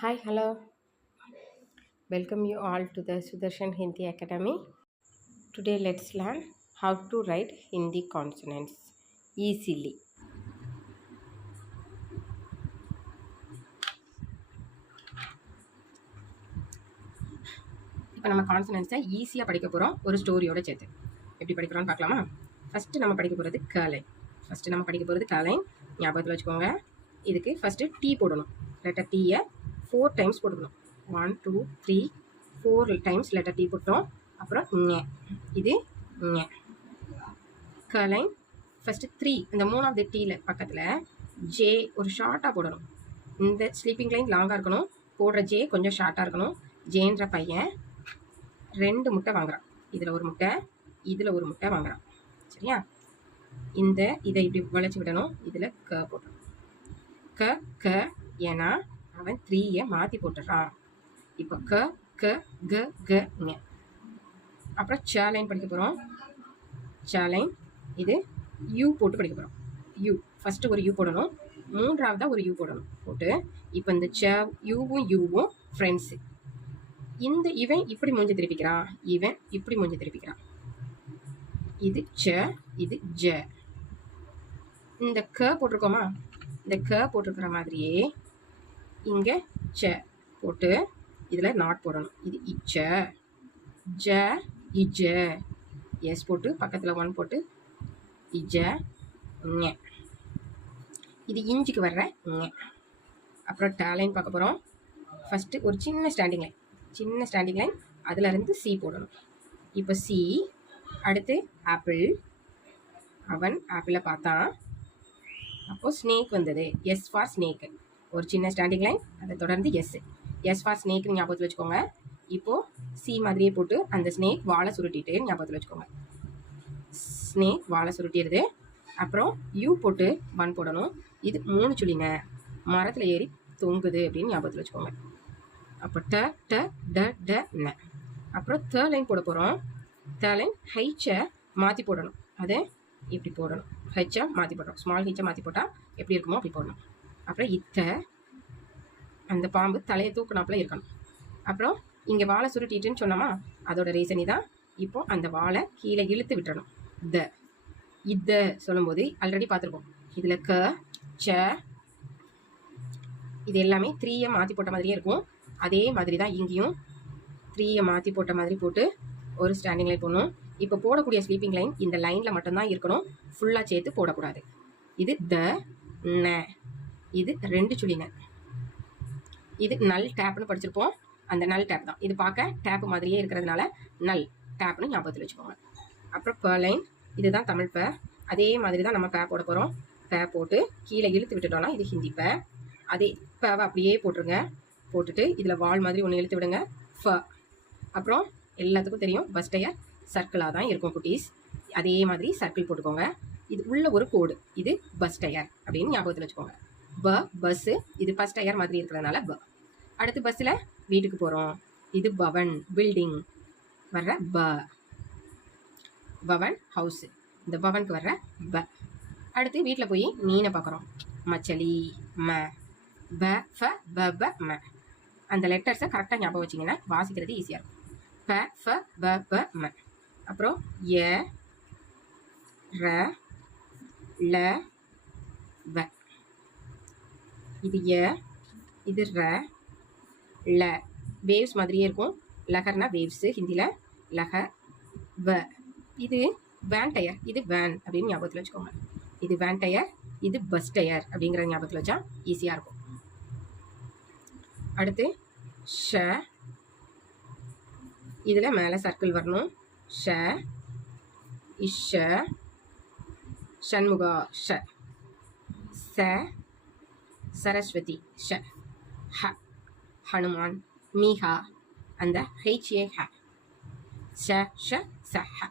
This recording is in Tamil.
Hi, hello. Welcome you all to the Sudarshan Hindi Academy. Today let's learn how to write Hindi consonants easily. இப்போ நம்ம கான்சனன்ட்ஸை ஈஸியாக படிக்க போகிறோம் ஒரு ஸ்டோரியோட சேர்த்து. எப்படி படிக்கிறோம்னு பார்க்கலாமா? ஃபஸ்ட்டு நம்ம படிக்க போகிறது கலைன். ஞாபகத்தில் வச்சுக்கோங்க. இதுக்கு ஃபஸ்ட்டு டீ போடணும். லெட்டர் டீயை 4 டைம்ஸ் போட்டுக்கணும். 1 2 3 4 டைம்ஸ் லெட்டர் டீ போட்டோம். அப்புறம் இது கலைன். ஃபஸ்ட்டு 3 இந்த 3வது டீயில் பக்கத்தில் ஜே ஒரு ஷார்ட்டாக போடணும். இந்த ஸ்லீப்பிங் லைன் லாங்காக இருக்கணும், போடுற ஜே கொஞ்சம் ஷார்ட்டாக இருக்கணும். ஜேன்ற பையன் 2 முட்டை வாங்குறான். இதில் ஒரு முட்டை, இதில் ஒரு முட்டை வாங்குறான். சரியா? இதை இப்படி வளைச்சி விடணும். இதில் க போட்டணும். க ஏன்னா அவன் 3யை மாற்றி போட்டுறான். இப்போ க க க க ங்க. அப்புறம் ச லைன் படிக்க போகிறோம். ச லைன் இது யூ போட்டு படிக்க போகிறோம். யூ ஃபஸ்ட்டு ஒரு யூ போடணும், 3ஆவதாக ஒரு யூ போடணும். போட்டு இப்போ இந்த ச யூவும் ஃப்ரெண்ட்ஸு. இவன் இப்படி மூஞ்சி திருப்பிக்கிறான், இவன் இப்படி மூஞ்சி திருப்பிக்கிறான். இது ச, இது ஜ. இந்த க போட்டிருக்கோமா, இந்த க போட்டிருக்கிற மாதிரியே இங்கே ச போட்டு இதில் நாட் போடணும். இது இச்ச, ஜ இஜ, எஸ் போட்டு பக்கத்தில் 1 போட்டு இஜ ஞ. இது இஞ்சிக்கு வர்ற ஞ. அப்புறம் டேலைன் பார்க்க போகிறோம். ஃபஸ்ட்டு ஒரு சின்ன ஸ்டாண்டிங் லைன் அதில் இருந்து சி போடணும். இப்போ சி, அடுத்து ஆப்பிள். அவன் ஆப்பிளை பார்த்தான், அப்போது ஸ்னேக் வந்தது. S for snake. ஒரு சின்ன ஸ்டாண்டிங் லைன், அதை தொடர்ந்து எஸ் ஃபார் ஸ்னேக்னு ஞாபகத்தில் வச்சுக்கோங்க. இப்போது சி மாதிரியே போட்டு அந்த ஸ்னேக் வாழை சுருட்டிட்டு ஞாபகத்தில் வச்சுக்கோங்க. ஸ்னேக் வாழை சுருட்டிடுது. அப்புறம் யூ போட்டு 1 போடணும். இது 3 சுழிங்க, மரத்தில் ஏறி தொங்குது அப்படின்னு ஞாபகத்தில் வச்சுக்கோங்க. அப்போ ட ட ட ட ந. அப்புறம் தேர்ட் லைன் போட போகிறோம். தேர்ட் லைன் ஹைச்சை மாற்றி போடணும். அதை இப்படி போடணும். ஹெச்சை மாற்றி போடணும். ஸ்மால் ஹெச்சை மாற்றி போட்டால் எப்படி இருக்குமோ அப்படி போடணும். அப்புறம் அந்த பாம்பு தலையை தூக்குனாப்பில் இருக்கணும். அப்புறம் இங்கே வாழை சுருட்டிட்டுன்னு சொன்னோமா, அதோட ரீசனி தான். இப்போ அந்த வாழை கீழே இழுத்து விட்டுறணும். இத சொல்லும்போது ஆல்ரெடி பார்த்துருக்கோம். இதில் க ச இது எல்லாமே 3யை மாற்றி போட்ட மாதிரியே இருக்கும். அதே மாதிரி தான் இங்கேயும் 3யை மாற்றி போட்ட மாதிரி போட்டு ஒரு ஸ்டாண்டிங் லைன் போடணும். இப்போ போடக்கூடிய ஸ்லீப்பிங் லைன் இந்த லைனில் மட்டும்தான் இருக்கணும், ஃபுல்லாக சேர்த்து போடக்கூடாது. இது த ந, இது 2 சுழிங்க. இது நல் டேப்னு படிச்சிருப்போம். அந்த நல் டேப் தான் இது. பார்க்க டேப் மாதிரியே இருக்கிறதுனால நல் டேப்னு ஞாபகத்தில் வச்சுக்கோங்க. அப்புறம் ப லைன், இதுதான் தமிழ் ப. அதே மாதிரி தான் நம்ம பே போட போகிறோம். பே போட்டு கீழே இழுத்து விட்டுட்டோம்னா இது ஹிந்தி ப. அதே பேவை அப்படியே போட்டுருங்க. போட்டுட்டு இதில் வால் மாதிரி ஒன்று இழுத்து விடுங்க, ஃப. அப்புறம் எல்லாத்துக்கும் தெரியும் பஸ் டயர் சர்க்கிளாக தான் இருக்கும் குட்டீஸ். அதே மாதிரி சர்க்கிள் போட்டுக்கோங்க. இது உள்ள ஒரு கோடு, இது பஸ் டயர் அப்படின்னு ஞாபகத்தில் வச்சுக்கோங்க. பஸ்ஸு, இது பஸ் டயர் மாதிரி இருக்கிறதுனால ப. அடுத்து பஸ்ஸில் வீட்டுக்கு போகிறோம். இது பவன் பில்டிங் வர்ற பவன் ஹவுஸு. இந்த பவனுக்கு வர்ற ப. அடுத்து வீட்டில் போய் மீனை பார்க்குறோம். மச்சலி ம, ப ஃப ப ப ம. அந்த லெட்டர்ஸை கரெக்டாக ஞாபகம் வச்சிங்கன்னா வாசிக்கிறது ஈஸியாக இருக்கும். ப ஃப ப ப ம. அப்புறம் ய ர ல வ. இது ய, இது ர ல. வேவ்ஸ் மாதிரியே இருக்கும். லகர்னா வேவ்ஸு ஹிந்தியில், லக வ. இது வேன் டயர், இது வேன் அப்படின்னு ஞாபகத்தில் வச்சுக்கோங்க. இது வேன் டயர், இது பஸ் டயர் அப்படிங்கிற ஞாபகத்தில் வச்சா ஈஸியாக இருக்கும். அடுத்து ஷ, இதில் மேலே சர்க்கிள் வரணும். ஷ இஷ, ஷண்முகா ஷ. ச சரஸ்வதி ஷ. ஹ ஹனுமான் மீஹா, அந்த ஹெச்ஏ ஹ. ஷ ஷ ச ஹ.